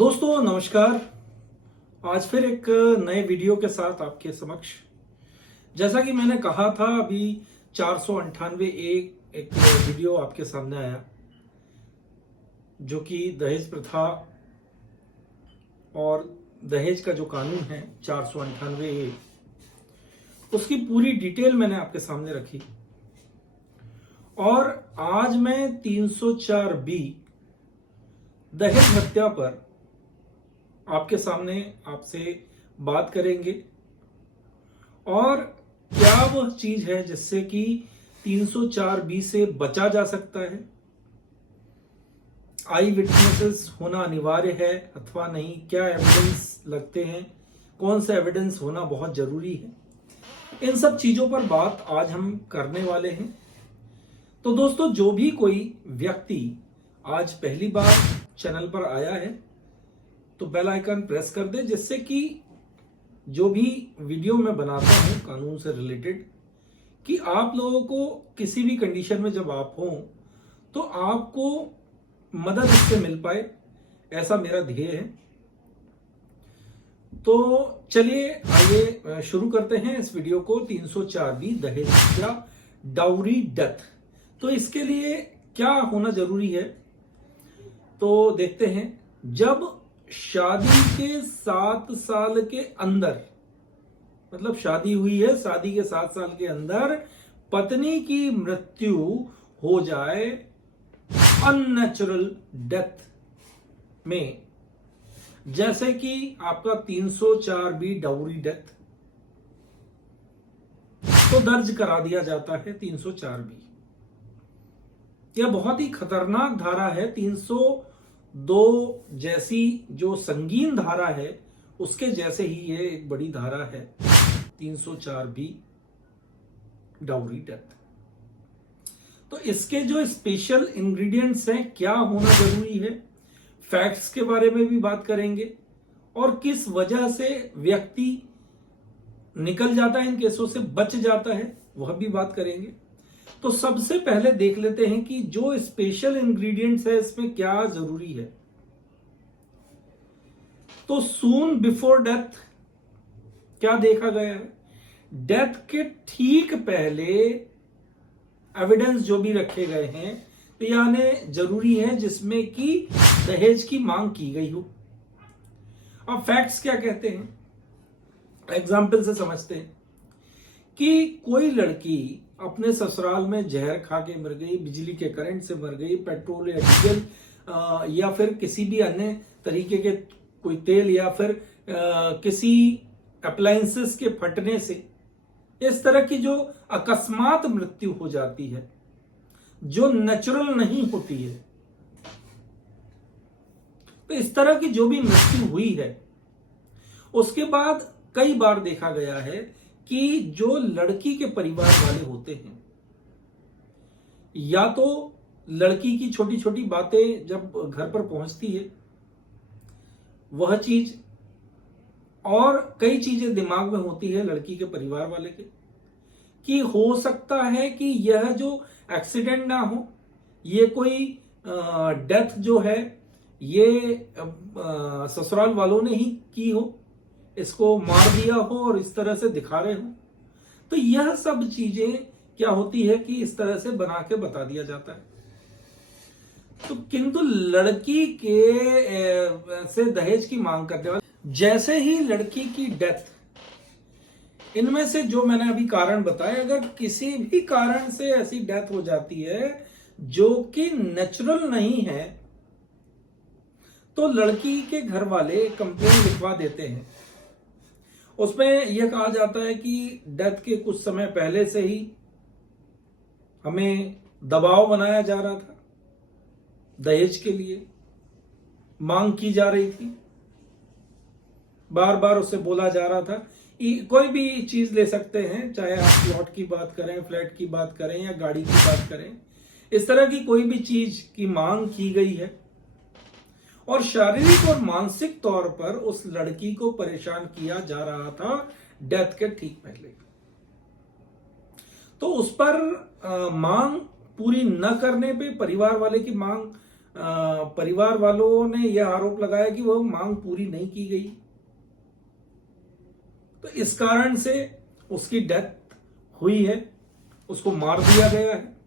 दोस्तों नमस्कार। आज फिर एक नए वीडियो के साथ आपके समक्ष। जैसा कि मैंने कहा था, अभी 498 एक वीडियो आपके सामने आया जो कि दहेज प्रथा और दहेज का जो कानून है 498 उसकी पूरी डिटेल मैंने आपके सामने रखी। और आज मैं 304B दहेज हत्या पर आपके सामने आपसे बात करेंगे और क्या वह चीज है जिससे कि 304B से बचा जा सकता है, आई विटनेसेस होना अनिवार्य है अथवा नहीं, क्या एविडेंस लगते हैं, कौन सा एविडेंस होना बहुत जरूरी है, इन सब चीजों पर बात आज हम करने वाले हैं। तो दोस्तों, जो भी कोई व्यक्ति आज पहली बार चैनल पर आया है तो बेल आइकन प्रेस कर दे, जिससे कि जो भी वीडियो मैं बनाता हूं कानून से रिलेटेड, कि आप लोगों को किसी भी कंडीशन में जब आप हों तो आपको मदद इससे मिल पाए, ऐसा मेरा ध्येय है। तो चलिए आइए शुरू करते हैं इस वीडियो को। 304B दहेज हत्या, डाउरी डेथ। तो इसके लिए क्या होना जरूरी है तो देखते हैं। जब शादी के 7 साल के अंदर, मतलब शादी हुई है, शादी के 7 साल के अंदर पत्नी की मृत्यु हो जाए अननेचुरल डेथ में, जैसे कि आपका 304B डाउरी डेथ, तो दर्ज करा दिया जाता है 304B। यह बहुत ही खतरनाक धारा है। 302 जैसी जो संगीन धारा है उसके जैसे ही ये एक बड़ी धारा है 304B डाउरी डेथ। तो इसके जो स्पेशल इंग्रेडिएंट्स हैं, क्या होना जरूरी है, फैक्ट्स के बारे में भी बात करेंगे और किस वजह से व्यक्ति निकल जाता है, इन केसों से बच जाता है, वह भी बात करेंगे। तो सबसे पहले देख लेते हैं कि जो स्पेशल इंग्रेडिएंट्स है इसमें क्या जरूरी है। तो सून बिफोर डेथ क्या देखा गया है, डेथ के ठीक पहले एविडेंस जो भी रखे गए हैं तो ये आने जरूरी है जिसमें कि दहेज की मांग की गई हो। अब फैक्ट्स क्या कहते हैं, एग्जाम्पल से समझते हैं कि कोई लड़की अपने ससुराल में जहर खा के मर गई, बिजली के करंट से मर गई, पेट्रोल या डीजल या फिर किसी भी अन्य तरीके के कोई तेल या फिर किसी अप्लायंसेस के फटने से, इस तरह की जो अकस्मात मृत्यु हो जाती है जो नेचुरल नहीं होती है, तो इस तरह की जो भी मृत्यु हुई है उसके बाद कई बार देखा गया है कि जो लड़की के परिवार वाले होते हैं, या तो लड़की की छोटी छोटी बातें जब घर पर पहुंचती है वह चीज, और कई चीजें दिमाग में होती है लड़की के परिवार वाले के, कि हो सकता है कि यह जो एक्सीडेंट ना हो, ये कोई डेथ जो है ये ससुराल वालों ने ही की हो, इसको मार दिया हो और इस तरह से दिखा रहे हो। तो यह सब चीजें क्या होती है कि इस तरह से बना के बता दिया जाता है। तो किंतु लड़की के से दहेज की मांग करने वाले, जैसे ही लड़की की डेथ, इनमें से जो मैंने अभी कारण बताए, अगर किसी भी कारण से ऐसी डेथ हो जाती है जो कि नेचुरल नहीं है तो लड़की के घर वाले कंप्लेन लिखवा देते हैं। उसमें यह कहा जाता है कि डेथ के कुछ समय पहले से ही हमें दबाव बनाया जा रहा था, दहेज के लिए मांग की जा रही थी, बार बार उसे बोला जा रहा था। कोई भी चीज ले सकते हैं, चाहे आप प्लॉट की बात करें, फ्लैट की बात करें या गाड़ी की बात करें, इस तरह की कोई भी चीज की मांग की गई है और शारीरिक और मानसिक तौर पर उस लड़की को परेशान किया जा रहा था डेथ के ठीक पहले। तो उस पर मांग पूरी न करने पे, परिवार वाले की मांग परिवार वालों ने यह आरोप लगाया कि वह मांग पूरी नहीं की गई, तो इस कारण से उसकी डेथ हुई है, उसको मार दिया गया है।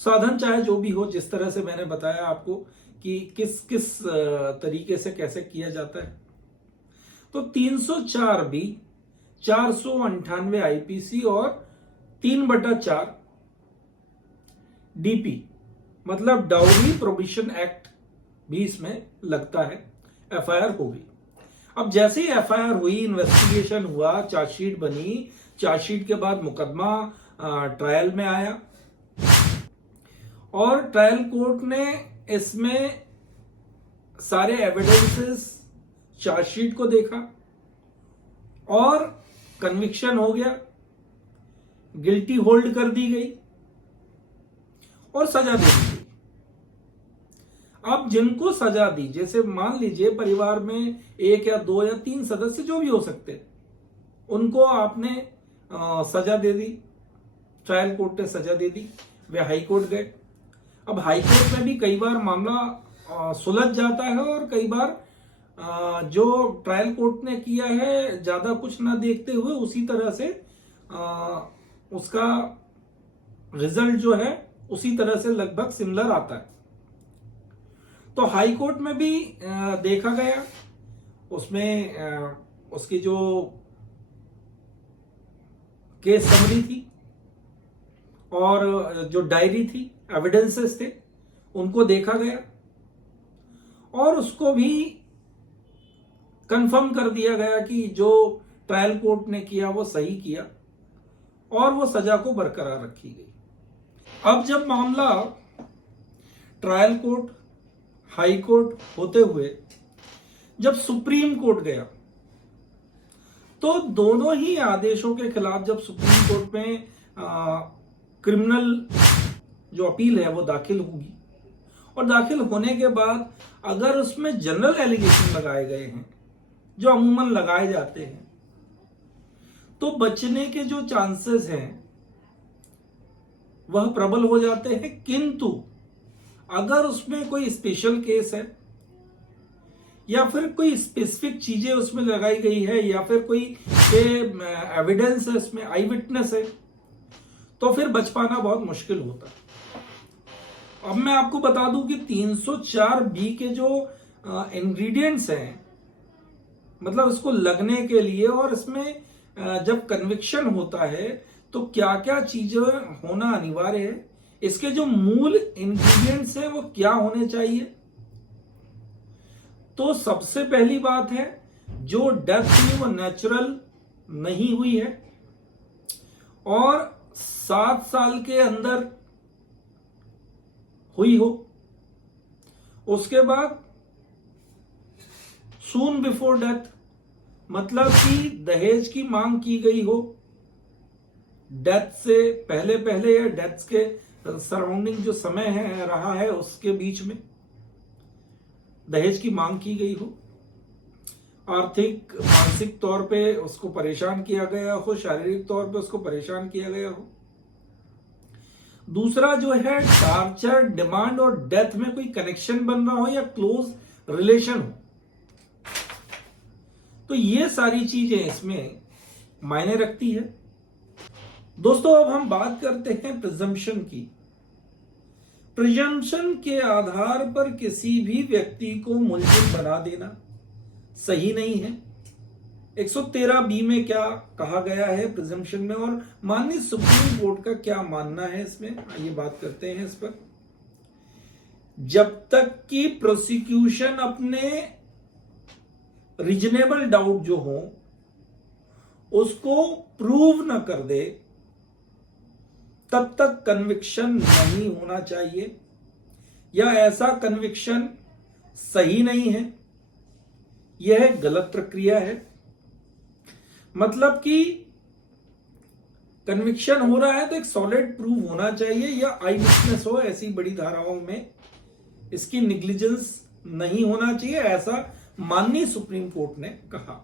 साधन चाहे जो भी हो, जिस तरह से मैंने बताया आपको कि किस किस तरीके से कैसे किया जाता है। तो 304 बी, 498 आईपीसी और 3/4 डीपी मतलब डाउरी प्रोहिबिशन एक्ट भी इसमें लगता है। एफआईआर होगी। अब जैसे ही एफआईआर हुई, इन्वेस्टिगेशन हुआ, चार्जशीट बनी, चार्जशीट के बाद मुकदमा ट्रायल में आया और ट्रायल कोर्ट ने इसमें सारे एविडेंसेस चार्जशीट को देखा और कन्विक्शन हो गया, गिल्टी होल्ड कर दी गई और सजा दे दी गई। अब जिनको सजा दी, जैसे मान लीजिए परिवार में 1 या 2 या 3 सदस्य जो भी हो सकते, उनको आपने सजा दे दी, ट्रायल कोर्ट ने सजा दे दी, वे हाई कोर्ट गए। अब हाई कोर्ट में भी कई बार मामला सुलझ जाता है और कई बार जो ट्रायल कोर्ट ने किया है ज्यादा कुछ ना देखते हुए उसी तरह से उसका रिजल्ट जो है उसी तरह से लगभग सिमिलर आता है। तो हाई कोर्ट में भी देखा गया, उसमें उसकी जो केस समरी थी और जो डायरी थी, एविडेंसेस थे, उनको देखा गया और उसको भी कंफर्म कर दिया गया कि जो ट्रायल कोर्ट ने किया वो सही किया और वो सजा को बरकरार रखी गई। अब जब मामला ट्रायल कोर्ट, हाई कोर्ट होते हुए जब सुप्रीम कोर्ट गया, तो दोनों ही आदेशों के खिलाफ जब सुप्रीम कोर्ट में क्रिमिनल जो अपील है वो दाखिल होगी और दाखिल होने के बाद अगर उसमें जनरल एलिगेशन लगाए गए हैं जो अमूमन लगाए जाते हैं, तो बचने के जो चांसेस हैं वह प्रबल हो जाते हैं। किंतु अगर उसमें कोई स्पेशल केस है या फिर कोई स्पेसिफिक चीजें उसमें लगाई गई है या फिर कोई एविडेंस है, उसमें आई विटनेस है, तो फिर बच पाना बहुत मुश्किल होता है। अब मैं आपको बता दूं कि 304 बी के जो इंग्रेडिएंट्स हैं, मतलब इसको लगने के लिए और इसमें जब कन्विक्शन होता है तो क्या क्या चीजें होना अनिवार्य है, इसके जो मूल इंग्रेडिएंट्स हैं वो क्या होने चाहिए। तो सबसे पहली बात है, जो डेथ हुई वो नेचुरल नहीं हुई है और 7 साल के अंदर हुई हो। उसके बाद सून बिफोर डेथ, मतलब कि दहेज की मांग की गई हो डेथ से पहले पहले या डेथ के सराउंडिंग जो समय है रहा है उसके बीच में दहेज की मांग की गई हो, आर्थिक मानसिक तौर पे उसको परेशान किया गया हो, शारीरिक तौर पे उसको परेशान किया गया हो। दूसरा जो है टार्चर, डिमांड और डेथ में कोई कनेक्शन बन रहा हो या क्लोज रिलेशन हो। तो ये सारी चीजें इसमें मायने रखती है। दोस्तों, अब हम बात करते हैं प्रिजम्पशन की। प्रिजम्पशन के आधार पर किसी भी व्यक्ति को मुलजिम बना देना सही नहीं है। 113 बी में क्या कहा गया है प्रिजम्पशन में और माननीय सुप्रीम कोर्ट का क्या मानना है इसमें, आइए बात करते हैं इस पर। जब तक कि प्रोसिक्यूशन अपने रीजनेबल डाउट जो हो उसको प्रूव न कर दे, तब तक कन्विक्शन नहीं होना चाहिए या ऐसा कन्विक्शन सही नहीं है, यह गलत प्रक्रिया है। मतलब कि कन्विक्शन हो रहा है तो एक सॉलिड प्रूफ होना चाहिए या आई विटनेस हो, ऐसी बड़ी धाराओं में इसकी निग्लिजेंस नहीं होना चाहिए, ऐसा माननीय सुप्रीम कोर्ट ने कहा।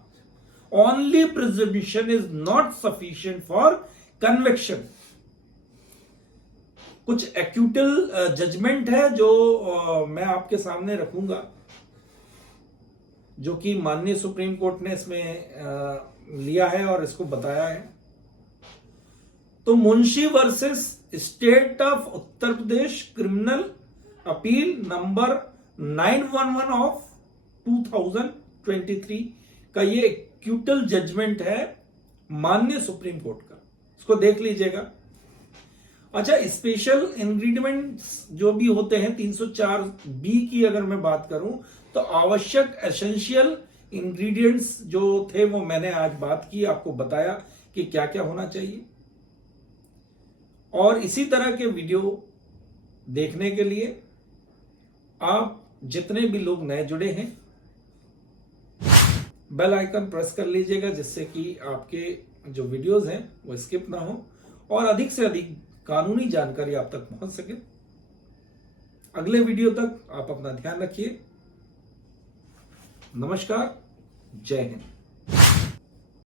Only presumption is not sufficient for conviction. कुछ एक्यूटल जजमेंट है जो मैं आपके सामने रखूंगा, जो कि माननीय सुप्रीम कोर्ट ने इसमें लिया है और इसको बताया है। तो Munshi versus state of Uttar Pradesh criminal appeal number 911 of 2023 का ये एक्यूटल जजमेंट है माननीय सुप्रीम कोर्ट का, इसको देख लीजिएगा। अच्छा, स्पेशल इंग्रेडिएंट्स जो भी होते हैं 304B की अगर मैं बात करूं तो आवश्यक एसेंशियल इंग्रेडिएंट्स जो थे वो मैंने आज बात की, आपको बताया कि क्या क्या होना चाहिए। और इसी तरह के वीडियो देखने के लिए आप जितने भी लोग नए जुड़े हैं बेल आइकन प्रेस कर लीजिएगा, जिससे कि आपके जो वीडियोस हैं वो स्किप ना हो और अधिक से अधिक कानूनी जानकारी आप तक पहुंच सके। अगले वीडियो तक आप अपना ध्यान रखिए। नमस्कार, जय हिंद।